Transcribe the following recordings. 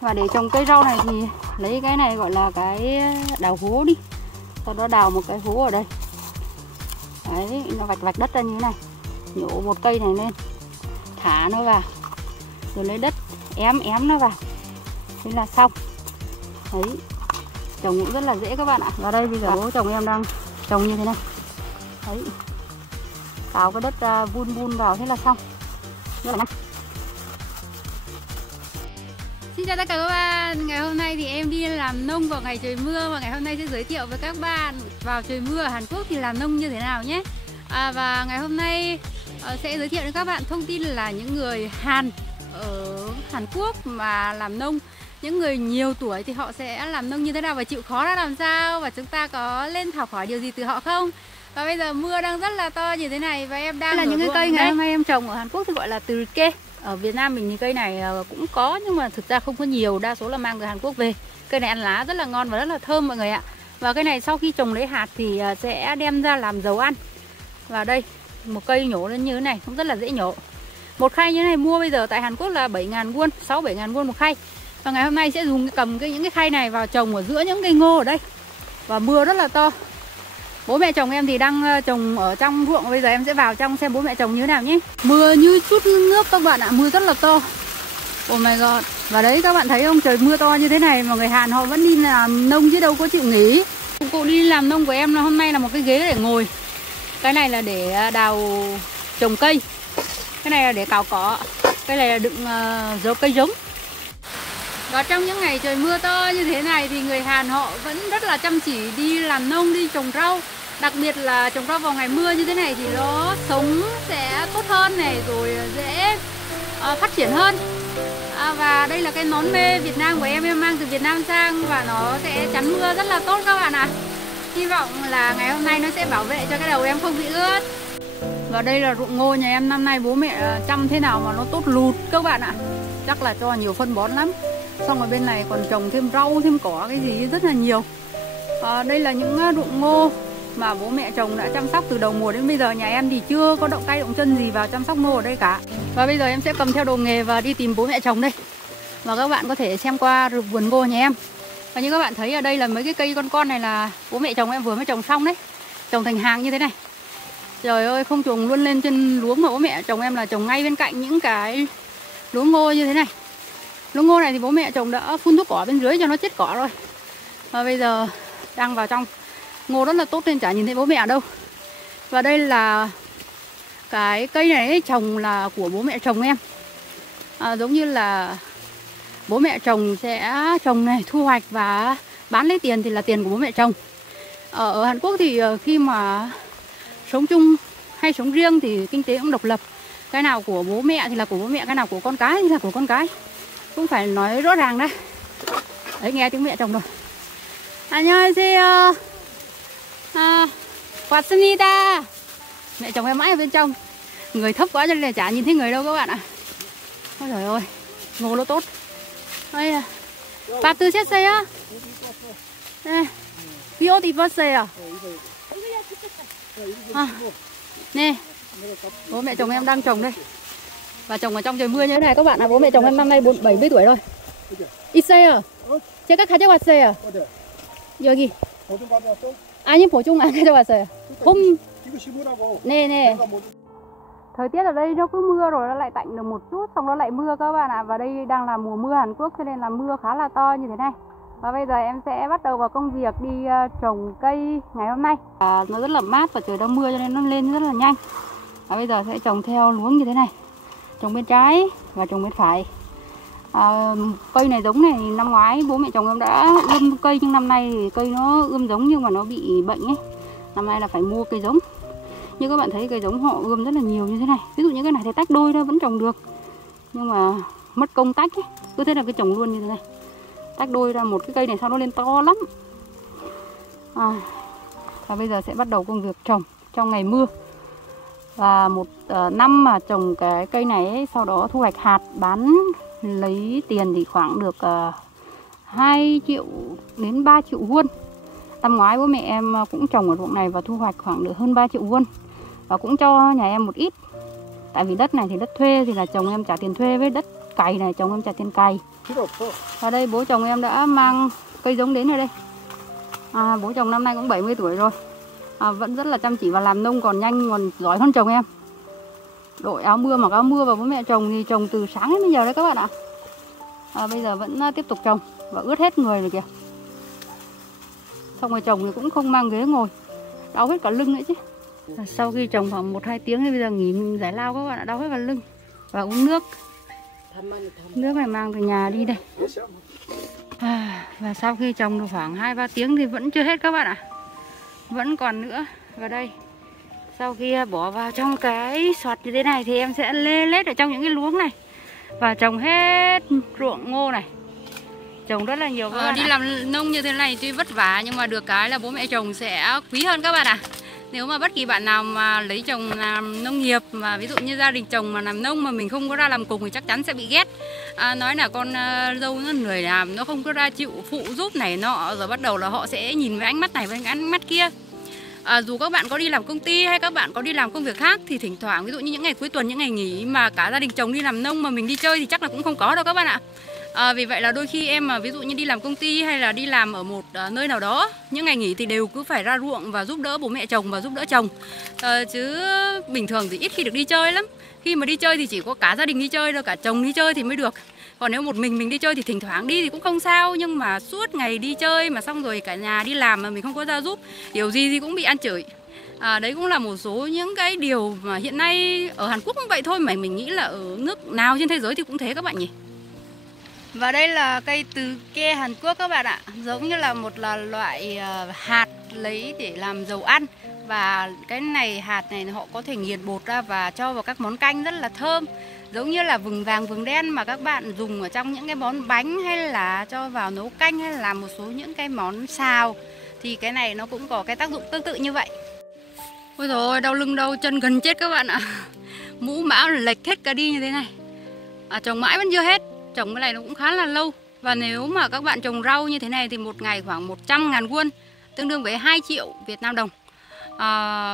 Và để trồng cây rau này thì lấy cái này gọi là cái đào hố đi. Sau đó đào một cái hố ở đây. Đấy, nó vạch đất ra như thế này. Nhổ một cây này lên, thả nó vào, rồi lấy đất ém nó vào. Thế là xong. Đấy, trồng cũng rất là dễ các bạn ạ. Và đây bây giờ bố chồng em đang trồng như thế này. Đấy, cào cái đất ra, vun vào, thế là xong. Rất là nhanh. Xin chào tất cả các bạn. Ngày hôm nay thì em đi làm nông vào ngày trời mưa. Và ngày hôm nay sẽ giới thiệu với các bạn vào trời mưa ở Hàn Quốc thì làm nông như thế nào nhé. Và ngày hôm nay sẽ giới thiệu đến các bạn thông tin là những người Hàn ở Hàn Quốc mà làm nông, những người nhiều tuổi thì họ sẽ làm nông như thế nào và chịu khó ra làm sao, và chúng ta có lên học hỏi điều gì từ họ không. Và bây giờ mưa đang rất là to như thế này và em đang là những cái cây ngày hôm nay em trồng ở Hàn Quốc thì gọi là từ kê. Ở Việt Nam mình thì cây này cũng có nhưng mà thực ra không có nhiều, đa số là mang từ Hàn Quốc về. Cây này ăn lá rất là ngon và rất là thơm mọi người ạ. Và cây này sau khi trồng lấy hạt thì sẽ đem ra làm dầu ăn. Và đây, một cây nhổ lên như thế này cũng rất là dễ nhổ. Một khay như thế này mua bây giờ tại Hàn Quốc là 7.000 won, 6-7.000 won một khay. Và ngày hôm nay sẽ dùng cầm những cái khay này vào trồng ở giữa những cây ngô ở đây. Và mưa rất là to. Bố mẹ chồng em thì đang trồng ở trong ruộng. Bây giờ em sẽ vào trong xem bố mẹ chồng như thế nào nhé. Mưa như chút nước các bạn ạ, mưa rất là to. Oh my god. Và đấy các bạn thấy không, trời mưa to như thế này mà người Hàn họ vẫn đi làm nông chứ đâu có chịu nghỉ. Cụ đi làm nông của em là hôm nay là một cái ghế để ngồi. Cái này là để đào trồng cây. Cái này là để cào cỏ. Cái này là đựng cây giống. Và trong những ngày trời mưa to như thế này thì người Hàn họ vẫn rất là chăm chỉ đi làm nông, đi trồng rau. Đặc biệt là trồng rau vào ngày mưa như thế này thì nó sống sẽ tốt hơn này, rồi dễ phát triển hơn. Và đây là cái nón mê Việt Nam của em mang từ Việt Nam sang và nó sẽ chắn mưa rất là tốt các bạn ạ. Hy vọng là ngày hôm nay nó sẽ bảo vệ cho cái đầu em không bị ướt. Và đây là ruộng ngô nhà em, năm nay bố mẹ chăm thế nào mà nó tốt lụt các bạn ạ. Chắc là cho nhiều phân bón lắm. Xong rồi bên này còn trồng thêm rau, thêm cỏ cái gì rất là nhiều. Đây là những ruộng ngô mà bố mẹ chồng đã chăm sóc từ đầu mùa đến bây giờ. Nhà em thì chưa có động tay động chân gì vào chăm sóc ngô ở đây cả. Và bây giờ em sẽ cầm theo đồ nghề và đi tìm bố mẹ chồng đây. Và các bạn có thể xem qua vườn ngô nhà em. Và như các bạn thấy ở đây là mấy cái cây con này là bố mẹ chồng em vừa mới trồng xong đấy. Trồng thành hàng như thế này. Trời ơi, không trồng luôn lên trên luống mà bố mẹ chồng em là trồng ngay bên cạnh những cái luống ngô như thế này. Luống ngô này thì bố mẹ chồng đã phun thuốc cỏ bên dưới cho nó chết cỏ rồi. Và bây giờ đang vào trong. Ngô rất là tốt nên chả nhìn thấy bố mẹ đâu. Và đây là cái cây này trồng là của bố mẹ chồng em. Giống như là bố mẹ chồng sẽ trồng này, thu hoạch và bán lấy tiền thì là tiền của bố mẹ chồng. Ở Hàn Quốc thì khi mà sống chung hay sống riêng thì kinh tế cũng độc lập. Cái nào của bố mẹ thì là của bố mẹ, cái nào của con cái thì là của con cái. Cũng phải nói rõ ràng đấy. Đấy, nghe tiếng mẹ chồng rồi. 안녕하세요. 왔습니다. Mẹ chồng em mãi ở bên trong. Người thấp quá cho nên là chả nhìn thấy người đâu các bạn ạ. Ôi trời ơi, ngô nó tốt. Đây à. 밥 드셨어요? 네. 이 옷 입었어요. Nè. Bố mẹ chồng em đang trồng đây. Và trồng ở trong trời mưa như thế này các bạn ạ. Bố mẹ chồng em năm nay 70 tuổi rồi. 있어요. 제가 가져왔어요. 여기. 아니 보증 안 가져왔어요. 봄. 네네. Thời tiết ở đây nó cứ mưa rồi nó lại tạnh được một chút, xong nó lại mưa các bạn ạ. Và đây đang là mùa mưa Hàn Quốc cho nên là mưa khá là to như thế này. Và bây giờ em sẽ bắt đầu vào công việc đi trồng cây ngày hôm nay. Nó rất là mát và trời đang mưa cho nên nó lên rất là nhanh. Và bây giờ sẽ trồng theo luống như thế này. Trồng bên trái và trồng bên phải. Cây này giống này năm ngoái bố mẹ chồng em đã ươm cây, nhưng năm nay thì cây nó ươm giống nhưng mà nó bị bệnh ấy. Năm nay là phải mua cây giống. Như các bạn thấy cây giống họ ươm rất là nhiều như thế này. Ví dụ như cái này thì tách đôi thôi vẫn trồng được, nhưng mà mất công tách ấy. Cứ thế là cái trồng luôn như thế này. Tách đôi ra một cái cây này sao nó lên to lắm. Và bây giờ sẽ bắt đầu công việc trồng trong ngày mưa. Và một năm mà trồng cái cây này ấy, sau đó thu hoạch hạt bán lấy tiền thì khoảng được 2 triệu đến 3 triệu won. Năm ngoái bố mẹ em cũng trồng ở ruộng này và thu hoạch khoảng được hơn 3 triệu won. Và cũng cho nhà em một ít. Tại vì đất này thì đất thuê thì là chồng em trả tiền thuê, với đất cày này chồng em trả tiền cày. Ở đây bố chồng em đã mang cây giống đến ở đây. Bố chồng năm nay cũng 70 tuổi rồi. Vẫn rất là chăm chỉ và làm nông còn nhanh, còn giỏi hơn chồng em. Đội áo mưa, mặc áo mưa, và bố mẹ chồng thì trồng từ sáng đến bây giờ đấy các bạn ạ. Bây giờ vẫn tiếp tục trồng và ướt hết người rồi kìa. Xong rồi chồng thì cũng không mang ghế ngồi, đau hết cả lưng nữa chứ. Sau khi trồng khoảng 1-2 tiếng thì bây giờ nghỉ giải lao các bạn ạ, đau hết cả lưng. Và uống nước. Nước này mang từ nhà đi đây. Và sau khi trồng được khoảng 2-3 tiếng thì vẫn chưa hết các bạn ạ. Vẫn còn nữa. Và đây, sau khi bỏ vào trong cái sọt như thế này thì em sẽ lê lết ở trong những cái luống này và trồng hết ruộng ngô này. Trồng rất là nhiều các bạn đi làm nông như thế này tuy vất vả nhưng mà được cái là bố mẹ chồng sẽ quý hơn các bạn ạ. Nếu mà bất kỳ bạn nào mà lấy chồng làm nông nghiệp, mà ví dụ như gia đình chồng mà làm nông mà mình không có ra làm cùng thì chắc chắn sẽ bị ghét. Nói là con dâu nó lười làm, nó không có ra chịu phụ giúp này nọ, rồi bắt đầu là họ sẽ nhìn với ánh mắt này với ánh mắt kia. Dù các bạn có đi làm công ty hay các bạn có đi làm công việc khác thì thỉnh thoảng ví dụ như những ngày cuối tuần, những ngày nghỉ mà cả gia đình chồng đi làm nông mà mình đi chơi thì chắc là cũng không có đâu các bạn ạ. Vì vậy là đôi khi em mà ví dụ như đi làm công ty hay là đi làm ở một nơi nào đó, những ngày nghỉ thì đều cứ phải ra ruộng và giúp đỡ bố mẹ chồng và giúp đỡ chồng. Chứ bình thường thì ít khi được đi chơi lắm. Khi mà đi chơi thì chỉ có cả gia đình đi chơi rồi, cả chồng đi chơi thì mới được. Còn nếu một mình đi chơi thì thỉnh thoảng đi thì cũng không sao. Nhưng mà suốt ngày đi chơi mà xong rồi cả nhà đi làm mà mình không có ra giúp, điều gì thì cũng bị ăn chửi. Đấy cũng là một số những cái điều mà hiện nay ở Hàn Quốc cũng vậy thôi, mà mình nghĩ là ở nước nào trên thế giới thì cũng thế các bạn nhỉ. Và đây là cây từ ke Hàn Quốc các bạn ạ. Giống như là một loại hạt lấy để làm dầu ăn. Và cái này, hạt này họ có thể nghiền bột ra và cho vào các món canh rất là thơm. Giống như là vừng vàng vừng đen mà các bạn dùng ở trong những cái món bánh, hay là cho vào nấu canh, hay là làm một số những cái món xào. Thì cái này nó cũng có cái tác dụng tương tự như vậy. Ôi dồi ôi, đau lưng đau chân gần chết các bạn ạ. Mũ mão lệch hết cả đi như thế này. Trồng mãi vẫn chưa hết. Trồng cái này nó cũng khá là lâu. Và nếu mà các bạn trồng rau như thế này thì một ngày khoảng 100.000 won, tương đương với 2 triệu Việt Nam đồng.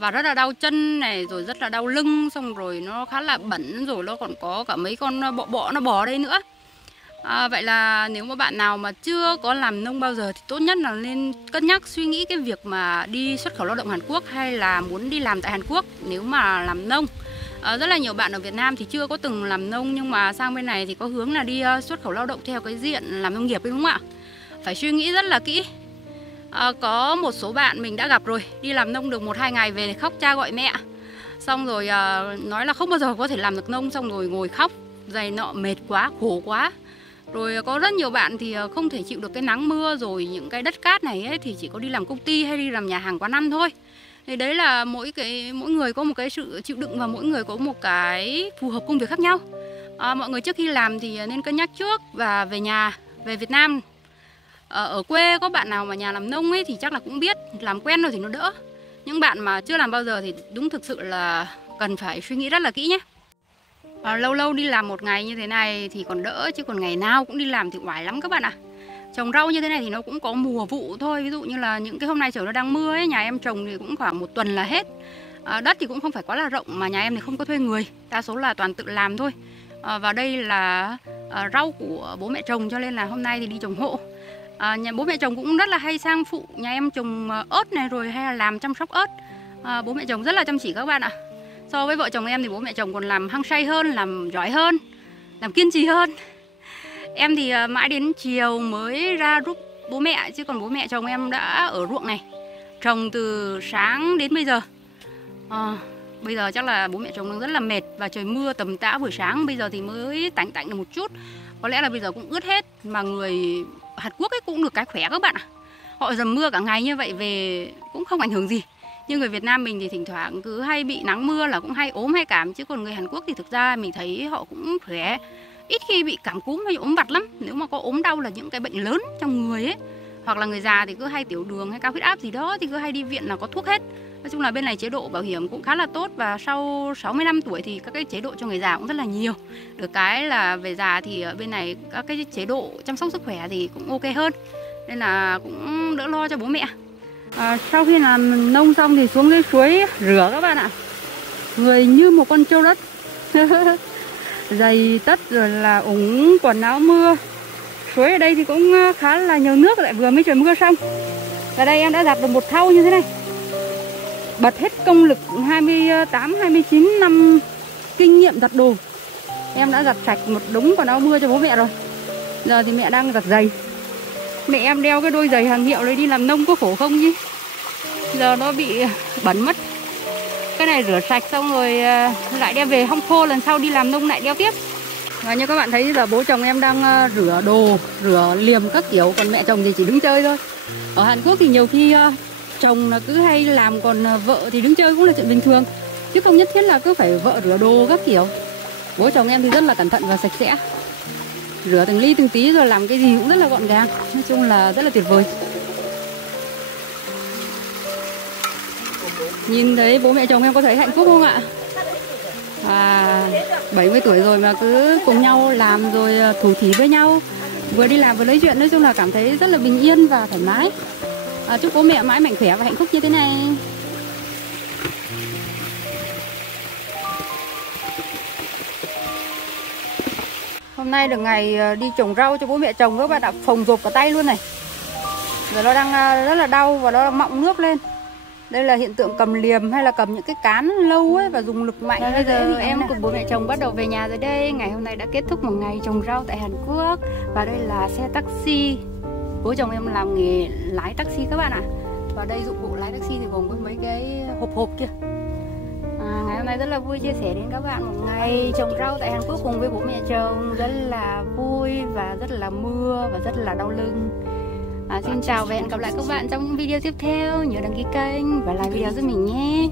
Và rất là đau chân này, rồi rất là đau lưng, xong rồi nó khá là bẩn, rồi nó còn có cả mấy con bọ nó bò đây nữa. Vậy là nếu mà bạn nào mà chưa có làm nông bao giờ thì tốt nhất là nên cân nhắc suy nghĩ cái việc mà đi xuất khẩu lao động Hàn Quốc hay là muốn đi làm tại Hàn Quốc nếu mà làm nông. Rất là nhiều bạn ở Việt Nam thì chưa có từng làm nông nhưng mà sang bên này thì có hướng là đi xuất khẩu lao động theo cái diện làm nông nghiệp đúng không ạ? Phải suy nghĩ rất là kỹ. Có một số bạn mình đã gặp rồi, đi làm nông được 1-2 ngày về khóc cha gọi mẹ. Xong rồi nói là không bao giờ có thể làm được nông, xong rồi ngồi khóc, dày nọ, mệt quá, khổ quá. Rồi có rất nhiều bạn thì không thể chịu được cái nắng mưa rồi những cái đất cát này ấy, thì chỉ có đi làm công ty hay đi làm nhà hàng quán ăn thôi. Thì đấy là mỗi người có một cái sự chịu đựng và mỗi người có một cái phù hợp công việc khác nhau. Mọi người trước khi làm thì nên cân nhắc trước và về Việt Nam. Ở quê có bạn nào mà nhà làm nông ấy thì chắc là cũng biết, làm quen rồi thì nó đỡ. Những bạn mà chưa làm bao giờ thì đúng thực sự là cần phải suy nghĩ rất là kỹ nhé. Lâu lâu đi làm một ngày như thế này thì còn đỡ, chứ còn ngày nào cũng đi làm thì oải lắm các bạn ạ. Trồng rau như thế này thì nó cũng có mùa vụ thôi. Ví dụ như là những cái hôm nay trời nó đang mưa ấy, nhà em trồng thì cũng khoảng 1 tuần là hết. Đất thì cũng không phải quá là rộng, mà nhà em thì không có thuê người, đa số là toàn tự làm thôi. Và đây là rau của bố mẹ trồng, cho nên là hôm nay thì đi trồng hộ. Nhà bố mẹ chồng cũng rất là hay sang phụ nhà em trồng ớt này, rồi hay là làm chăm sóc ớt. Bố mẹ chồng rất là chăm chỉ các bạn ạ. So với vợ chồng em thì bố mẹ chồng còn làm hăng say hơn, làm giỏi hơn, làm kiên trì hơn. Em thì mãi đến chiều mới ra giúp bố mẹ, chứ còn bố mẹ chồng em đã ở ruộng này trồng từ sáng đến bây giờ. Bây giờ chắc là bố mẹ chồng đang rất là mệt và trời mưa tầm tã buổi sáng, bây giờ thì mới tạnh được một chút. Có lẽ là bây giờ cũng ướt hết, mà người Hàn Quốc ấy cũng được cái khỏe các bạn ạ. Họ dầm mưa cả ngày như vậy về cũng không ảnh hưởng gì. Nhưng người Việt Nam mình thì thỉnh thoảng cứ hay bị nắng mưa là cũng hay ốm hay cảm. Chứ còn người Hàn Quốc thì thực ra mình thấy họ cũng khỏe, ít khi bị cảm cúm hay ốm vặt lắm. Nếu mà có ốm đau là những cái bệnh lớn trong người ấy, hoặc là người già thì cứ hay tiểu đường hay cao huyết áp gì đó thì cứ hay đi viện là có thuốc hết. Nói chung là bên này chế độ bảo hiểm cũng khá là tốt. Và sau 60 năm tuổi thì các cái chế độ cho người già cũng rất là nhiều. Được cái là về già thì bên này các cái chế độ chăm sóc sức khỏe thì cũng ok hơn, nên là cũng đỡ lo cho bố mẹ. Sau khi làm nông xong thì xuống cái suối rửa các bạn ạ. Người như một con trâu đất. Giày tất rồi là ủng quần áo mưa, suối ở đây thì cũng khá là nhiều nước, lại vừa mới trời mưa xong. Và đây em đã giặt được một thau như thế này. Bật hết công lực 28-29 năm kinh nghiệm giặt đồ. Em đã giặt sạch một đống quần áo mưa cho bố mẹ rồi. Giờ thì mẹ đang giặt giày. Mẹ em đeo cái đôi giày hàng hiệu đấy đi làm nông có khổ không chứ. Giờ nó bị bẩn mất. Cái này rửa sạch xong rồi lại đem về hong khô, lần sau đi làm nông lại đeo tiếp. Và như các bạn thấy giờ bố chồng em đang rửa đồ, rửa liềm các kiểu, còn mẹ chồng thì chỉ đứng chơi thôi. Ở Hàn Quốc thì nhiều khi chồng là cứ hay làm, còn vợ thì đứng chơi cũng là chuyện bình thường, chứ không nhất thiết là cứ phải vợ rửa đồ các kiểu. Bố chồng em thì rất là cẩn thận và sạch sẽ, rửa từng ly từng tí rồi làm cái gì cũng rất là gọn gàng. Nói chung là rất là tuyệt vời. Nhìn thấy bố mẹ chồng em có thấy hạnh phúc không ạ? 70 tuổi rồi mà cứ cùng nhau làm rồi thủ thỉ với nhau, vừa đi làm vừa nói chuyện, nói chung là cảm thấy rất là bình yên và thoải mái. Chúc bố mẹ mãi mạnh khỏe và hạnh phúc như thế này. Hôm nay được ngày đi trồng rau cho bố mẹ chồng, các bạn đã phồng rộp cả tay luôn này. Rồi nó đang rất là đau và nó mọng nước lên. Đây là hiện tượng cầm liềm hay là cầm những cái cán lâu ấy và dùng lực mạnh. Bây giờ em cùng bố mẹ chồng bắt đầu về nhà rồi đây. Ngày hôm nay đã kết thúc một ngày trồng rau tại Hàn Quốc. Và đây là xe taxi. Bố chồng em làm nghề lái taxi các bạn ạ. Và đây dụng cụ lái taxi thì gồm có mấy cái hộp kia. Ngày hôm nay rất là vui chia sẻ đến các bạn một ngày trồng rau tại Hàn Quốc cùng với bố mẹ chồng. Rất là vui và rất là mưa và rất là đau lưng. Xin chào và hẹn gặp lại các bạn trong những video tiếp theo. Nhớ đăng ký kênh và like video giúp mình nhé.